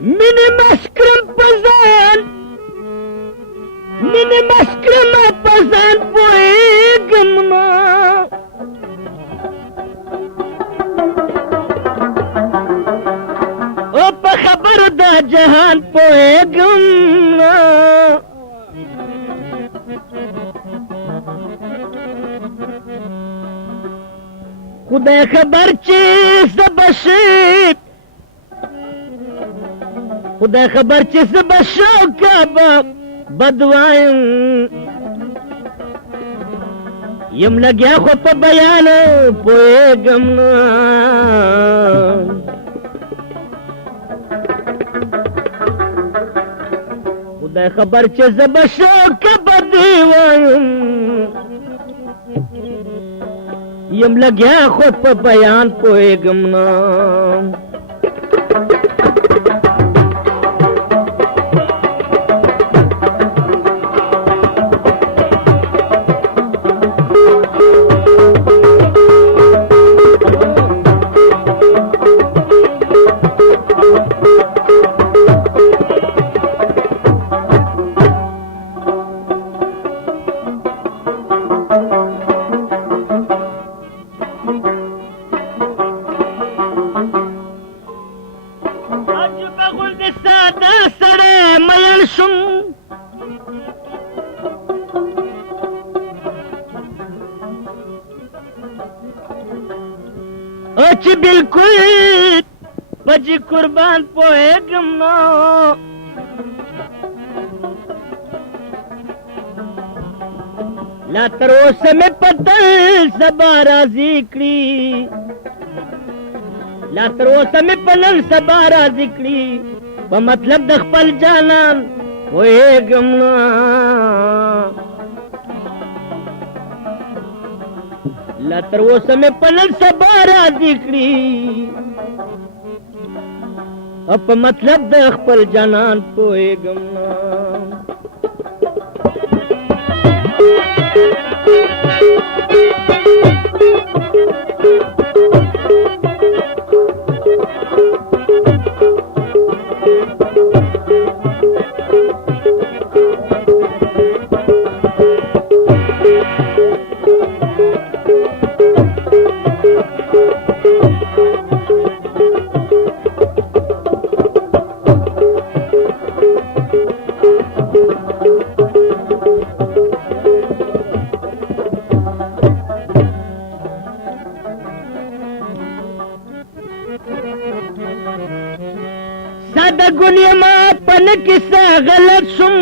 Mini maskrim pazan, mini maskrim pazan poegamna. O pa khabar da jahan poegamna. खुदा खबर चीज बशीत खुदा खबर चीज बशो का बदवायं यम लग्या खो पे बयान पोएगमना खुदा खबर चीज बशो का बदवायं यम लग्या खुद पर बयान पोएगमना अच्छी बिल्कुल बजी कुर्बान पोएगमना ला तरोस में पतल सबारा जिक्री ला तरोस में पतल सबारा जिक्री मतलब दखपल जानन पोएगमना ला तरोस में पलल सबारा जिक्री अब मतलब दखपल जानन पोएगमना सादा गुलिया मां पन किस्सा गलत सुन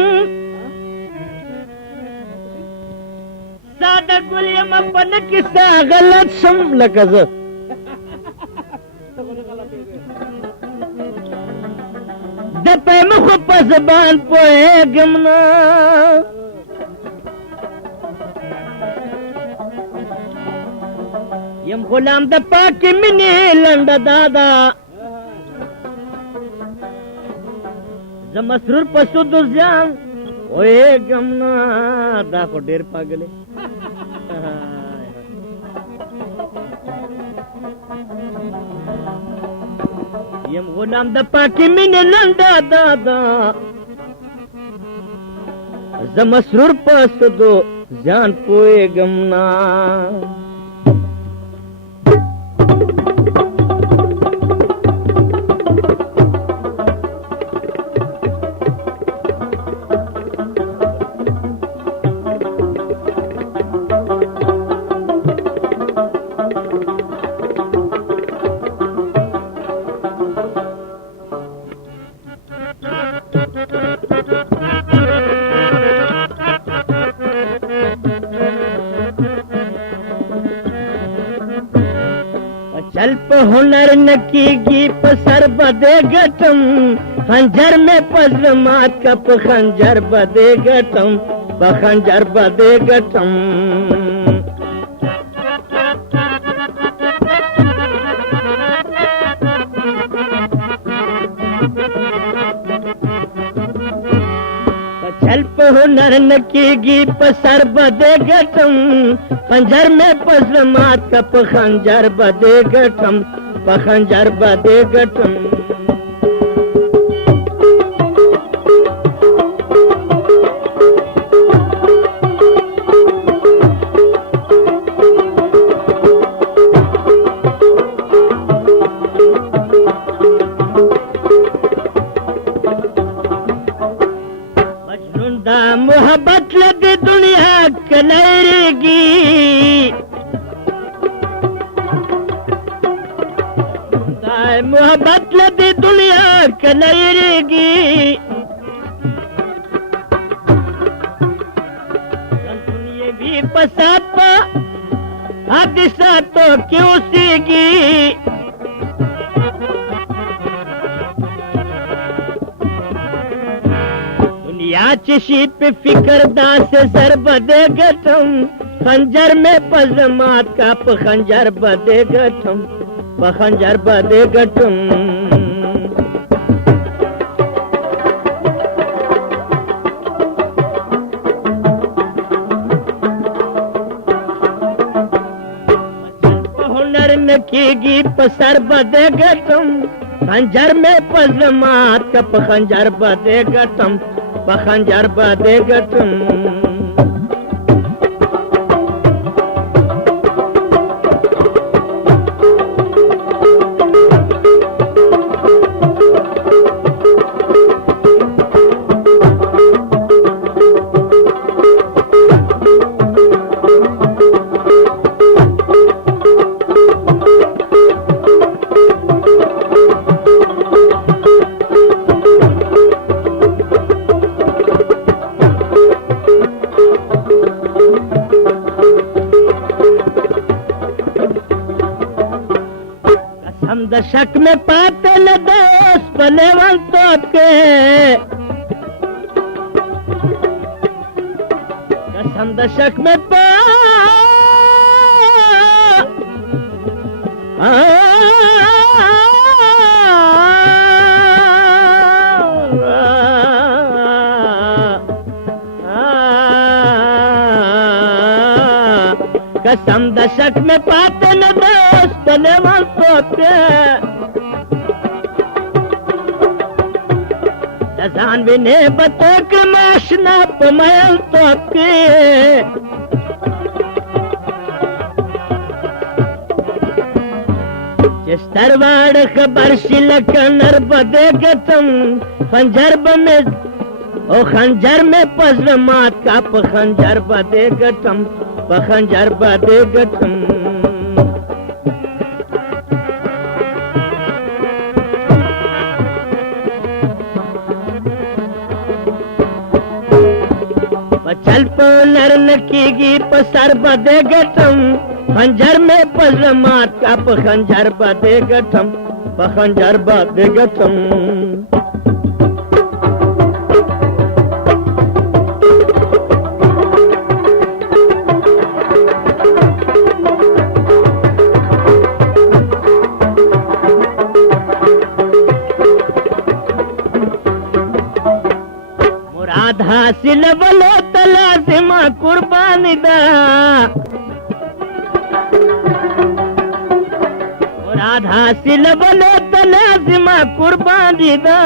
सादा गुलिया मां पन किस्सा गलत सुन लकज दपे मुख पजबान पोएगमना यम गुलाम दपा के मिनी लंडा दादा मसरूर पशु दुजान पोएगमना दा को ढेर पागले यम गुलाम द पाकी मिने लंडा दादा मसरूर पशु दुजान पोएगमना चल पे हुनर न कीगी पसर बदे गटम खंजर में पजमात कप खंजर बदे गटम बखंजर बदे गटम चल पे हुनर न कीगी पसर बदे गटम खंजर में पजमात कप खंजर बदे गटम په خنجر به دې ګټم مجنون دا محبت له دې دنیا کله هېرېږي محبت لدی دنیا کله هېرېږي دنیوي فساد په حادثاتو کې اوسېږي دنیا چې شي په فکر داسې سر به دې ګټم خنجر مې په زمات کا په خنجر به دې ګټم په خنجر به دې ګټم په هنر نه کېږي په سر به دې ګټم خنجر مې په زمات کا په خنجر به دې ګټم په خنجر به دې ګټم قسم د شک میں پاتے نہ دوست پلے ون توپ کے قسم د شک میں قسم د شک میں پاتے نہ دوست پلے ون توپ کے ځان وینې به تو کړم اشنا په میل توپ کې چې ستر واړه خبر شي لکه نر به دې ګټم خنجر به مې او خنجر مې په زړه مات کا په خنجر به دې ګټم په خنجر به دې ګټم चल पो नर नकीगी पसर बदे गटम खंजर में पजमात का पखंजर बदे गटम पखंजर बदे गटम मुराद हासिल बलो तलाजिमा कुर्बानी दा मुराद हासिल बलो तलाजिमा कुर्बानी दा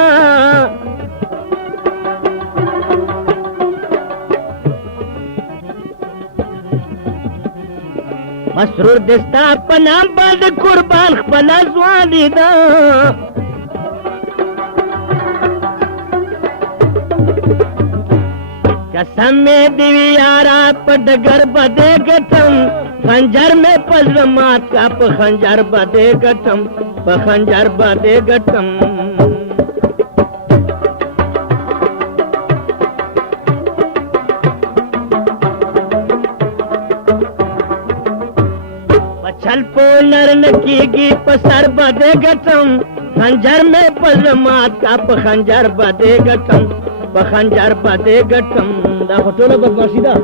مسرور دستا پنام بند قربان خپل ځواني دا قسم میں دیوی یارا پا ڈگر بدے گٹم خنجر میں پزمات کا پا خنجر بدے گٹم پا خنجر بدے گٹم پچھل پو نرن کیگی پا سر بدے گٹم خنجر میں پزمات کا پا خنجر بدے گٹم په خنجر باندې ګټم دا خټوله بدمعشي ده